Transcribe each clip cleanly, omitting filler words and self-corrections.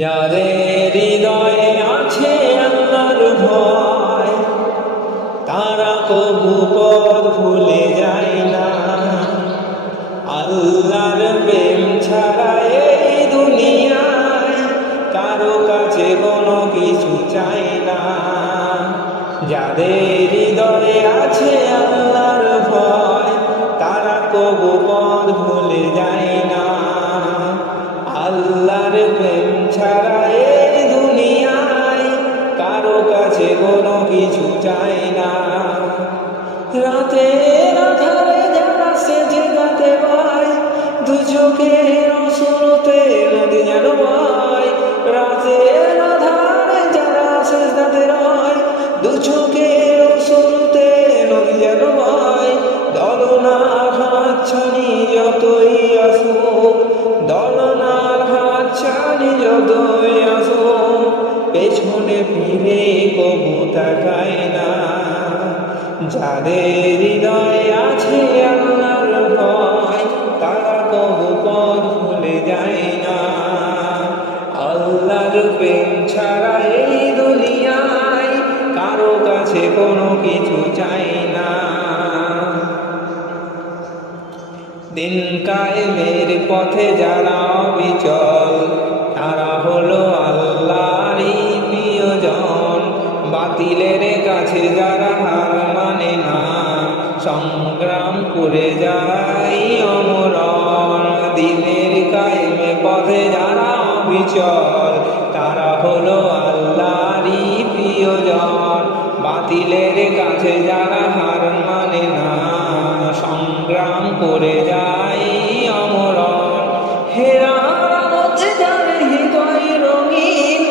যাদের হৃদয়ে আছে আল্লাহর ভয়, তারা কবু পথ ভুলে যায় না। আল্লাহর প্রেম ছাড়া এই দুনিয়ায় কারো কাছে কোনো কিছু চাই না। যাদের হৃদয়ে আছে আল্লাহর ভয়, তারা কবু পথ ভুলে যায় না। আল্লাহর প্রেম ছাড়া এই দুনিয়ায় কারো কাছে কোনো কিছু চাই না। রাতের আধারে যারা সেজদাতে পায়, দু চোখের অশ্রুতে নদী যেন বয়। রাতের আধারে যারা সেজদাতে রয়, দু চোখের অশ্রুতে নদী যেন বয়। দলনার হাত ছানি যতই আসুক, দলনার হাত ছানি যতই আসুক, পেছনে ফিরে কবু তাকায় না। যাদের হৃদয়ে আছে আল্লাহর ভয়, তারা কবু পথ ভুলে যায় না। আল্লাহর প্রেম ছাড়া এই দুনিয়ায় কারো কাছে কোনো কিছু চাই না। দিন কায়েমের পথে যারা অবিচল, তারা হলো আল্লাহরই প্রিয়জন। বাতিলের কাছে যারা হার মানে না, সংগ্রাম করে যায় অমরণ। দিনের কায়েমে পথে যারা অবিচল, তারা হলো আল্লাহরই প্রিয়জন। বাতিলের কাছে যারা হার মানে না, সংগ্রাম করে যায় অমরণ। হেরার মধ্যে যার হৃদয় রঙিন,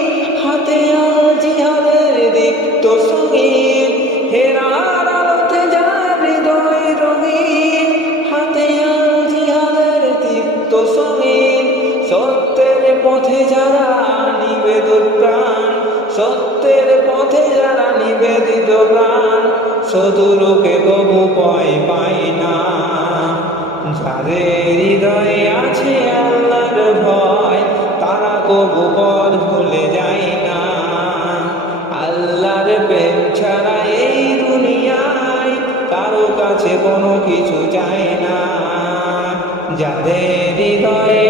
হাতে আল জিহাদের দীপ্ত সঙ্গীন। হেরার আলোতে যার হৃদয় রঙিন, হাতে আল জিহাদের দীপ্ত সঙ্গীন। সত্যের পথে যারা নিবেদিত প্রাণ, সত্যের পথে যারা নিবেদিত প্রাণ, শত্রুকে কবু ভয় পায় না। যাদের হৃদয়ে আছে আল্লাহর ভয়, তারা কবু পথ ভুলে যায় না। আল্লাহর প্রেম ছাড়া এই দুনিয়ায় কারো কাছে কোনো কিছু চায় না। যাদের হৃদয়ে